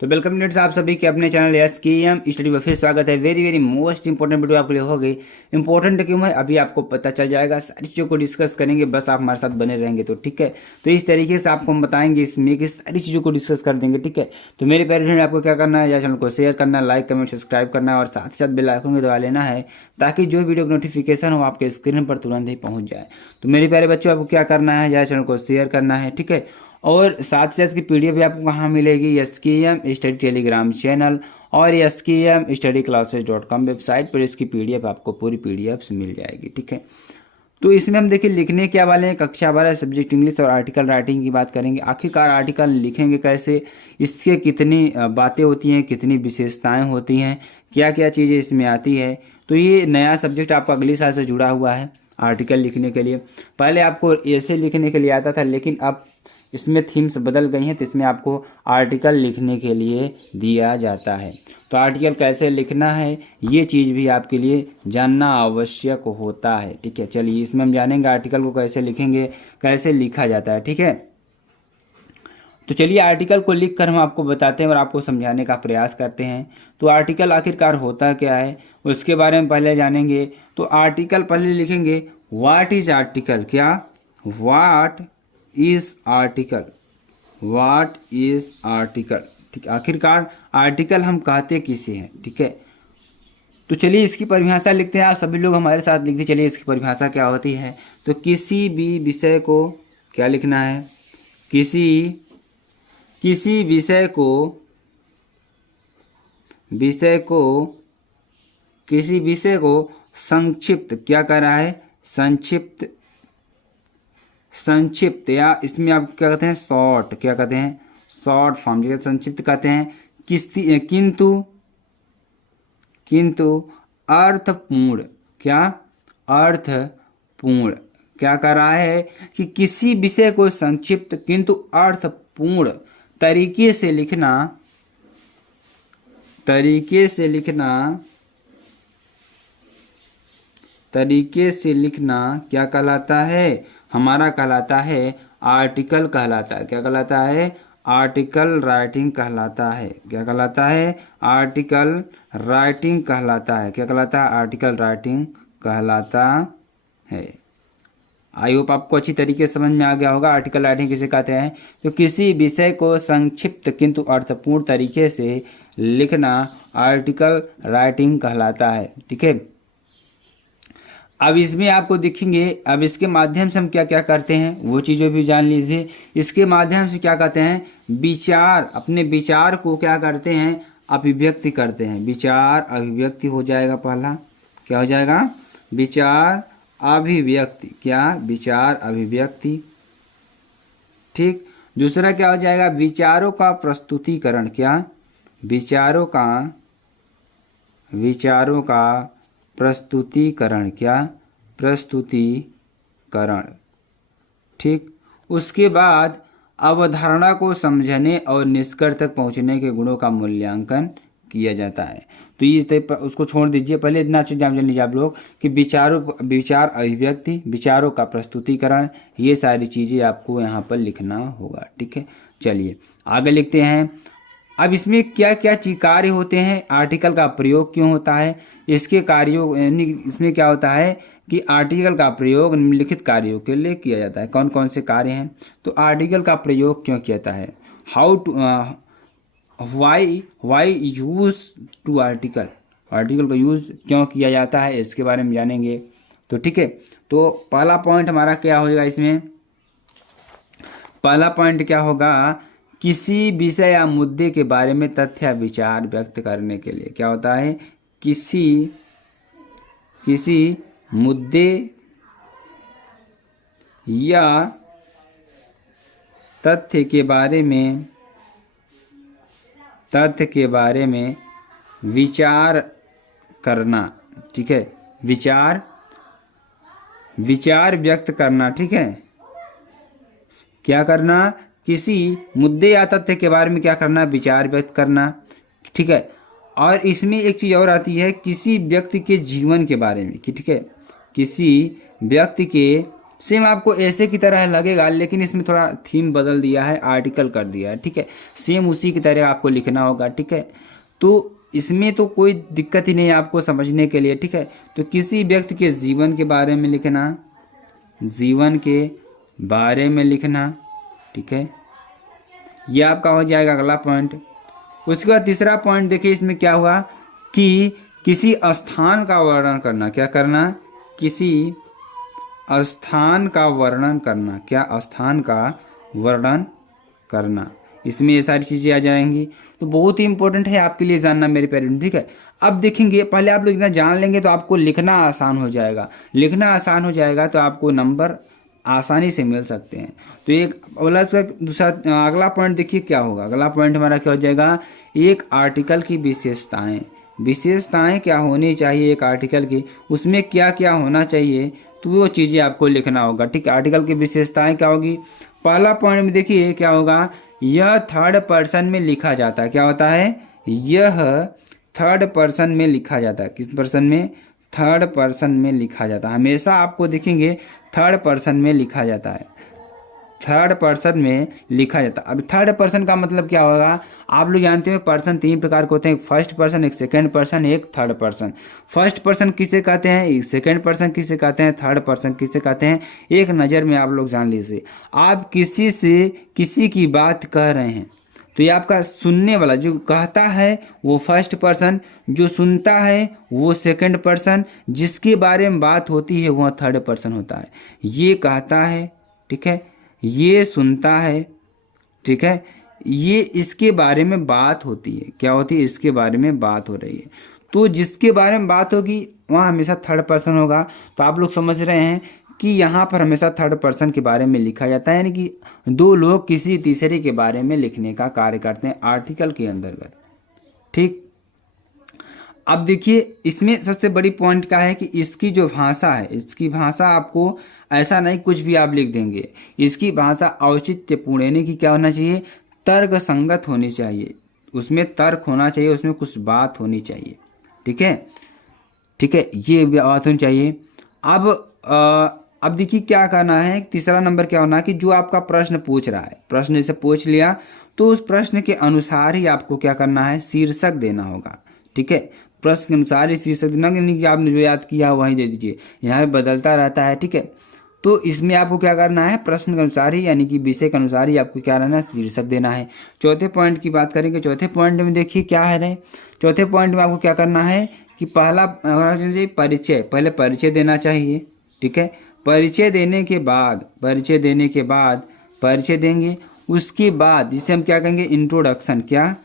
तो welcome nits आप सभी के अपने चैनल एसकेएम स्टडी में फिर स्वागत है। Very very most important video आपके लिए होगी। इंपॉर्टेंट क्यों है अभी आपको पता चल जाएगा, सारी चीज़ों को डिस्कस करेंगे, बस आप हमारे साथ बने रहेंगे तो ठीक है। तो इस तरीके से आपको हम बताएंगे, इसमें कि सारी चीज़ों को डिस्कस कर देंगे, ठीक है। तो मेरे प्यारे फ्रेंड, आपको क्या करना है, या चैनल को शेयर करना है, लाइक कमेंट सब्सक्राइब करना है और साथ ही साथ बेल आइकन को दबा लेना है, ताकि जो वीडियो का नोटिफिकेशन हो आपके स्क्रीन पर तुरंत ही पहुँच जाए। तो मेरे प्यारे बच्चों, आपको क्या करना है, या चैनल को शेयर करना है, ठीक है। और साथ ही साथ इसकी पीडीएफ भी आपको कहाँ मिलेगी, एसकेएम स्टडी टेलीग्राम चैनल और skmstudyclasses.com वेबसाइट पर इसकी पीडीएफ आपको पूरी पीडीएफ मिल जाएगी, ठीक है। तो इसमें हम देखिए लिखने क्या वाले हैं, कक्षा 12 सब्जेक्ट इंग्लिश और आर्टिकल राइटिंग की बात करेंगे। आखिरकार आर्टिकल लिखेंगे कैसे, इसके कितनी बातें होती हैं, कितनी विशेषताएं होती हैं, क्या क्या चीज़ें इसमें आती है। तो ये नया सब्जेक्ट आपका अगले साल से जुड़ा हुआ है आर्टिकल लिखने के लिए। पहले आपको ऐसे लिखने के लिए आता था, लेकिन अब इसमें थीम्स बदल गई हैं, तो इसमें आपको आर्टिकल लिखने के लिए दिया जाता है। तो आर्टिकल कैसे लिखना है, ये चीज़ भी आपके लिए जानना आवश्यक होता है, ठीक है। चलिए इसमें हम जानेंगे आर्टिकल को कैसे लिखेंगे, कैसे लिखा जाता है, ठीक है। तो चलिए आर्टिकल को लिख कर हम आपको बताते हैं और आपको समझाने का प्रयास करते हैं। तो आर्टिकल आखिरकार होता क्या है, उसके बारे में पहले जानेंगे। तो आर्टिकल पहले लिखेंगे, व्हाट इज आर्टिकल, क्या, what is article, what is article, ठीक। आखिरकार आर्टिकल हम कहते किसे हैं, ठीक है। तो चलिए इसकी परिभाषा लिखते हैं, आप सभी लोग हमारे साथ लिखते चलिए इसकी परिभाषा क्या होती है। तो किसी भी विषय को क्या लिखना है, किसी विषय को किसी विषय को संक्षिप्त, क्या कर रहा है, संक्षिप्त या इसमें आप क्या कहते हैं, शॉर्ट, क्या कहते हैं, शॉर्ट फॉर्म, जैसे संक्षिप्त कहते हैं। किंतु अर्थपूर्ण, क्या, अर्थपूर्ण, क्या कर रहा है कि किसी विषय को संक्षिप्त किंतु अर्थपूर्ण तरीके से लिखना क्या कहलाता है, हमारा कहलाता है आर्टिकल कहलाता है। क्या कहलाता है, आर्टिकल राइटिंग कहलाता है। क्या कहलाता है, आर्टिकल राइटिंग कहलाता है। क्या कहलाता है, आर्टिकल राइटिंग कहलाता है। आई होप आपको अच्छी तरीके से समझ में आ गया होगा आर्टिकल राइटिंग किसे कहते हैं। तो किसी विषय को संक्षिप्त किंतु अर्थपूर्ण तरीके से लिखना आर्टिकल राइटिंग कहलाता है, ठीक है। अब इसमें आपको दिखेंगे, अब इसके माध्यम से हम क्या क्या करते हैं वो चीज़ें भी जान लीजिए। इसके माध्यम से क्या कहते हैं, विचार, अपने विचार को क्या करते हैं, अभिव्यक्ति करते हैं। विचार अभिव्यक्ति हो जाएगा, पहला क्या हो जाएगा, विचार अभिव्यक्ति, क्या, विचार अभिव्यक्ति, ठीक। दूसरा क्या हो जाएगा, विचारों का प्रस्तुतिकरण, क्या, विचारों का प्रस्तुतिकरण, क्या, प्रस्तुतिकरण, ठीक। उसके बाद अवधारणा को समझने और निष्कर्ष तक पहुंचने के गुणों का मूल्यांकन किया जाता है। तो ये उसको छोड़ दीजिए, पहले इतना चीज जान लीजिए आप लोग कि विचार अभिव्यक्ति, विचारों का प्रस्तुतिकरण, ये सारी चीज़ें आपको यहाँ पर लिखना होगा, ठीक है। चलिए आगे लिखते हैं। अब इसमें क्या क्या कार्य होते हैं, आर्टिकल का प्रयोग क्यों होता है, इसके कार्यों, यानी इसमें क्या होता है कि आर्टिकल का प्रयोग निम्नलिखित कार्यों के लिए किया जाता है। कौन कौन से कार्य हैं, तो आर्टिकल का प्रयोग क्यों किया जाता है, how to, why use to article, article का यूज क्यों किया जाता है, इसके बारे में जानेंगे। तो ठीक है, तो पहला पॉइंट हमारा क्या होगा, इसमें पहला पॉइंट क्या होगा, किसी विषय या मुद्दे के बारे में तथ्य या विचार व्यक्त करने के लिए, क्या होता है, किसी मुद्दे या तथ्य के बारे में विचार करना, ठीक है, विचार व्यक्त करना, ठीक है। क्या करना, किसी मुद्दे या तथ्य के बारे में क्या करना, विचार व्यक्त करना, ठीक है। और इसमें एक चीज़ और आती है, किसी व्यक्ति के जीवन के बारे में, ठीक है, किसी व्यक्ति के सेम आपको ऐसे की तरह लगेगा, लेकिन इसमें थोड़ा थीम बदल दिया है, आर्टिकल कर दिया है, ठीक है। सेम उसी की तरह आपको लिखना होगा, ठीक है। तो इसमें तो कोई दिक्कत ही नहीं है आपको समझने के लिए, ठीक है। तो किसी व्यक्ति के जीवन के बारे में लिखना, जीवन के बारे में लिखना, ठीक है। ये आपका हो जाएगा अगला पॉइंट। उसके बाद तीसरा पॉइंट देखिए इसमें क्या हुआ कि किसी स्थान का वर्णन करना। क्या करना? किसी स्थान का वर्णन करना। क्या? स्थान का वर्णन करना। इसमें ये सारी चीज़ें आ जाएंगी। तो बहुत ही इंपॉर्टेंट है आपके लिए जानना मेरे पेरेंट, ठीक है। अब देखेंगे, पहले आप लोग इतना जान लेंगे तो आपको लिखना आसान हो जाएगा। लिखना आसान हो जाएगा तो आपको नंबर आसानी से मिल सकते हैं। तो एक अगला दूसरा अगला पॉइंट देखिए क्या होगा। अगला पॉइंट हमारा क्या हो जाएगा? एक आर्टिकल की विशेषताएं। विशेषताएं क्या होनी चाहिए एक आर्टिकल की, उसमें क्या क्या होना चाहिए, तो वो चीज़ें आपको लिखना होगा, ठीक है। आर्टिकल की विशेषताएं क्या होगी? पहला पॉइंट में देखिए क्या होगा, यह थर्ड पर्सन में लिखा जाता है। क्या होता है? यह थर्ड पर्सन में लिखा जाता है। किस पर्सन में? थर्ड पर्सन में लिखा जाता है। हमेशा आपको देखेंगे थर्ड पर्सन में लिखा जाता है, थर्ड पर्सन में लिखा जाता है। अब थर्ड पर्सन का मतलब क्या होगा? आप लोग जानते हो पर्सन तीन प्रकार के होते हैं, एक फर्स्ट पर्सन, एक सेकंड पर्सन, एक थर्ड पर्सन। फर्स्ट पर्सन किसे कहते हैं, एक सेकंड पर्सन किसे कहते हैं, थर्ड पर्सन किसे कहते हैं, एक नज़र में आप लोग जान लीजिए। आप किसी से किसी की बात कह रहे हैं तो ये आपका सुनने वाला जो कहता है वो फर्स्ट पर्सन, जो सुनता है वो सेकंड पर्सन, जिसके बारे में बात होती है वह थर्ड पर्सन होता है। ये कहता है, ठीक है, ये सुनता है, ठीक है, ये इसके बारे में बात होती है। क्या होती है? इसके बारे में बात हो रही है। तो जिसके बारे में बात होगी वहाँ हमेशा थर्ड पर्सन होगा। तो आप लोग समझ रहे हैं कि यहाँ पर हमेशा थर्ड पर्सन के बारे में लिखा जाता है, यानी कि दो लोग किसी तीसरे के बारे में लिखने का कार्य करते हैं आर्टिकल के अंतर्गत, ठीक। अब देखिए इसमें सबसे बड़ी पॉइंट क्या है कि इसकी जो भाषा है, इसकी भाषा आपको ऐसा नहीं कुछ भी आप लिख देंगे। इसकी भाषा औचित्यपूर्ण, यानी कि क्या होना चाहिए? तर्क संगत होनी चाहिए, उसमें तर्क होना चाहिए, उसमें कुछ बात होनी चाहिए, ठीक है, ठीक है, ये बात होनी चाहिए। अब देखिए क्या करना है, तीसरा नंबर क्या होना है कि जो आपका प्रश्न पूछ रहा है, प्रश्न जैसे पूछ लिया तो उस प्रश्न के अनुसार ही आपको क्या करना है? शीर्षक देना होगा, ठीक है। प्रश्न के अनुसार ही शीर्षक देना, यानी कि आपने जो याद किया वही दे दीजिए, यहाँ पे बदलता रहता है, ठीक है। तो इसमें आपको क्या करना है? प्रश्न के अनुसार ही, यानी कि विषय के अनुसार ही आपको क्या रहना है? शीर्षक देना है। चौथे पॉइंट की बात करेंगे। चौथे पॉइंट में देखिए क्या है, चौथे पॉइंट में आपको क्या करना है कि पहला परिचय, पहले परिचय देना चाहिए, ठीक है। परिचय देने के बाद परिचय देंगे, उसके बाद जिसे हम क्या कहेंगे? इंट्रोडक्शन। क्या?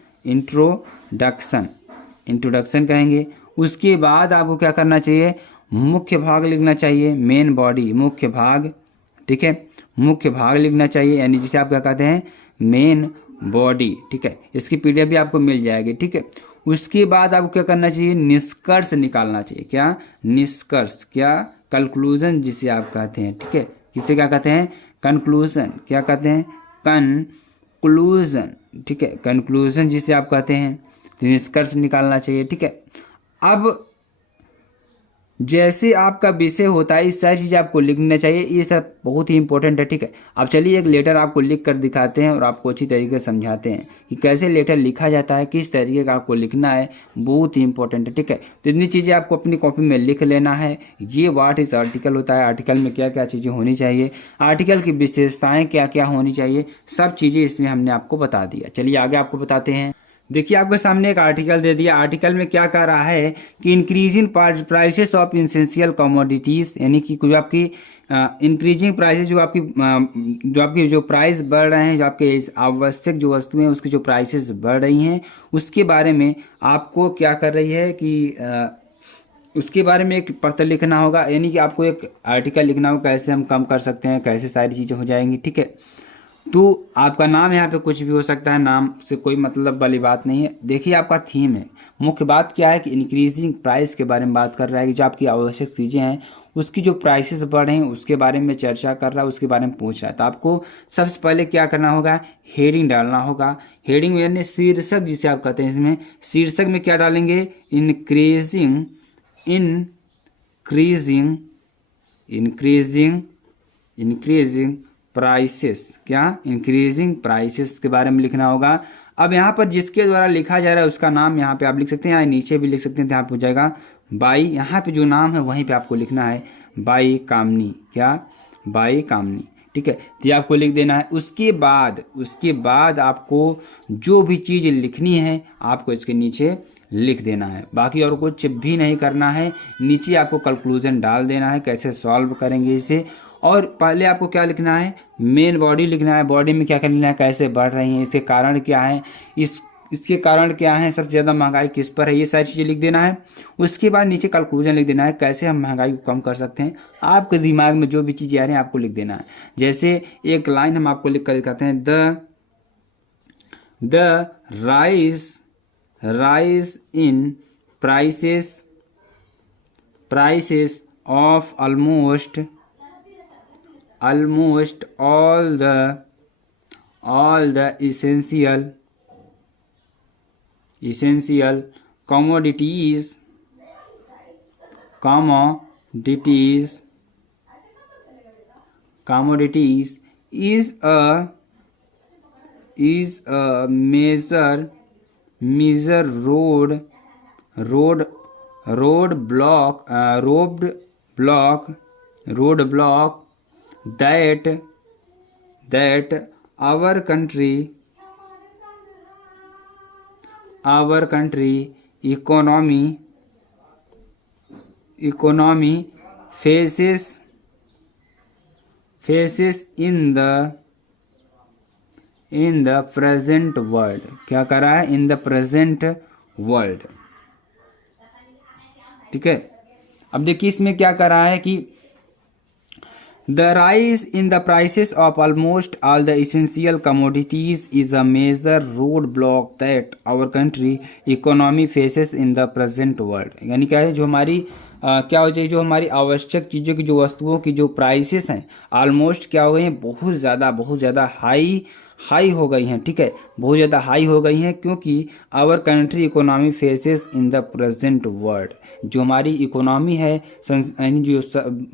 इंट्रोडक्शन कहेंगे। उसके बाद आपको क्या करना चाहिए? मुख्य भाग लिखना चाहिए, मेन बॉडी, मुख्य भाग, ठीक है, मुख्य भाग लिखना चाहिए, यानी जिसे आप क्या कहते हैं? मेन बॉडी, ठीक है। इसकी पीडीएफ भी आपको मिल जाएगी, ठीक है। उसके बाद आपको क्या करना चाहिए? निष्कर्ष निकालना चाहिए। क्या? निष्कर्ष। क्या? कंक्लूजन जिसे आप कहते हैं, ठीक है। किसे क्या कहते हैं? कंक्लूजन। क्या कहते हैं? कंक्लूजन, ठीक है, कंक्लूजन जिसे आप कहते हैं। तो निष्कर्ष निकालना चाहिए, ठीक है। अब जैसे आपका विषय होता है इस सारी चीज़ें आपको लिखना चाहिए, ये सब बहुत ही इंपॉर्टेंट है, ठीक है। अब चलिए एक लेटर आपको लिख कर दिखाते हैं और आपको अच्छी तरीके से समझाते हैं कि कैसे लेटर लिखा जाता है, किस तरीके का आपको लिखना है, बहुत ही इंपॉर्टेंट है, ठीक है। तो इतनी चीज़ें आपको अपनी कॉपी में लिख लेना है। ये व्हाट इज आर्टिकल होता है, आर्टिकल में क्या क्या चीज़ें होनी चाहिए, आर्टिकल की विशेषताएँ क्या क्या होनी चाहिए, सब चीज़ें इसमें हमने आपको बता दिया। चलिए आगे आपको बताते हैं। देखिए आपके सामने एक आर्टिकल दे दिया। आर्टिकल में क्या कह रहा है कि increasing prices of essential commodities, यानी कि जो आपकी इंक्रीजिंग प्राइसेस, जो आपकी जो प्राइस बढ़ रहे हैं, जो आपके आवश्यक जो वस्तुएं उसकी जो प्राइसेस बढ़ रही हैं, उसके बारे में आपको क्या कर रही है कि उसके बारे में एक पत्र लिखना होगा, यानी कि आपको एक आर्टिकल लिखना होगा कैसे हम कम कर सकते हैं, कैसे सारी चीज़ें हो जाएंगी, ठीक है। तो आपका नाम यहाँ पे कुछ भी हो सकता है, नाम से कोई मतलब वाली बात नहीं है। देखिए आपका थीम है, मुख्य बात क्या है कि इंक्रीजिंग प्राइस के बारे में बात कर रहा है कि जो आपकी आवश्यक चीज़ें हैं उसकी जो प्राइसेस बढ़ रही हैं उसके बारे में चर्चा कर रहा है, उसके बारे में पूछ रहा है। तो आपको सबसे पहले क्या करना होगा? हेडिंग डालना होगा। हेडिंग यानी शीर्षक जिसे आप कहते हैं। इसमें शीर्षक में क्या डालेंगे? इंक्रीजिंग इंक्रीजिंग प्राइसेस, क्या इंक्रीजिंग प्राइसेस के बारे में लिखना होगा। अब यहाँ पर जिसके द्वारा लिखा जा रहा है उसका नाम यहाँ पे आप लिख सकते हैं, यहाँ नीचे भी लिख सकते हैं, तो यहाँ पे हो जाएगा बाई, यहाँ पे जो नाम है वहीं पे आपको लिखना है बाई कामनी, क्या बाई कामनी, ठीक है। तो ये आपको लिख देना है। उसके बाद आपको जो भी चीज़ लिखनी है आपको इसके नीचे लिख देना है, बाकी और कुछ भी नहीं करना है। नीचे आपको कंक्लूजन डाल देना है, कैसे सॉल्व करेंगे इसे। और पहले आपको क्या लिखना है, मेन बॉडी लिखना है, बॉडी में क्या क्या लिखना है, कैसे बढ़ रही है, इसके कारण क्या है, इसके कारण क्या है, सबसे ज़्यादा महंगाई किस पर है, ये सारी चीज़ें लिख देना है। उसके बाद नीचे कंक्लूजन लिख देना है, कैसे हम महंगाई को कम कर सकते हैं। आपके दिमाग में जो भी चीज़ें आ रही हैं आपको लिख देना है। जैसे एक लाइन हम आपको लिख कर दिखाते हैं, the rise in prices of almost all the essential commodities is a major roadblock that our country economy faces in the present world, क्या कर रहा है, in the present world, ठीक है। अब देखिए इसमें क्या कर रहा है कि the rise in the prices of almost all the essential commodities is a major roadblock that our country economy faces in the present world, यानी क्या है, जो हमारी क्या हो जाए, जो हमारी आवश्यक चीज़ों की, जो वस्तुओं की जो प्राइसेस हैं ऑलमोस्ट क्या हो गई हैं, बहुत ज़्यादा हाई हो गई हैं, ठीक है, बहुत ज़्यादा हाई हो गई हैं, क्योंकि our country economy faces in the present world, जो हमारी इकोनॉमी है, यानी जो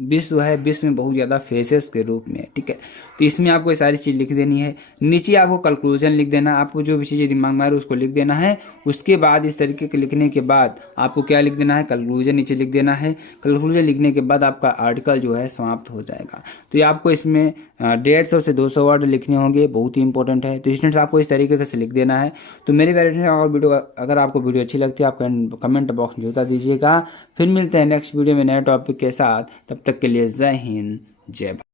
विश्व है, विश्व में बहुत ज़्यादा फेसेस के रूप में है, ठीक है। तो इसमें आपको ये सारी चीज़ लिख देनी है। नीचे आपको कंक्लूजन लिख देना है, आपको जो भी चीज़ें दिमाग में आ रही है उसको लिख देना है। उसके बाद इस तरीके के लिखने के बाद आपको क्या लिख देना है, कंक्लूजन नीचे लिख देना है। कंक्लूजन लिखने के बाद आपका आर्टिकल जो है समाप्त हो जाएगा। तो ये आपको इसमें 150 से 200 वर्ड लिखने होंगे, बहुत ही इंपॉर्टेंट है। तो स्टूडेंट्स आपको इस तरीके से लिख देना है। तो मेरी और वीडियो, अगर आपको वीडियो अच्छी लगती है आप कमेंट बॉक्स में बता दीजिएगा। फिर मिलते हैं नेक्स्ट वीडियो में नए टॉपिक के साथ, तब तक के लिए जय हिंद, जय भारत।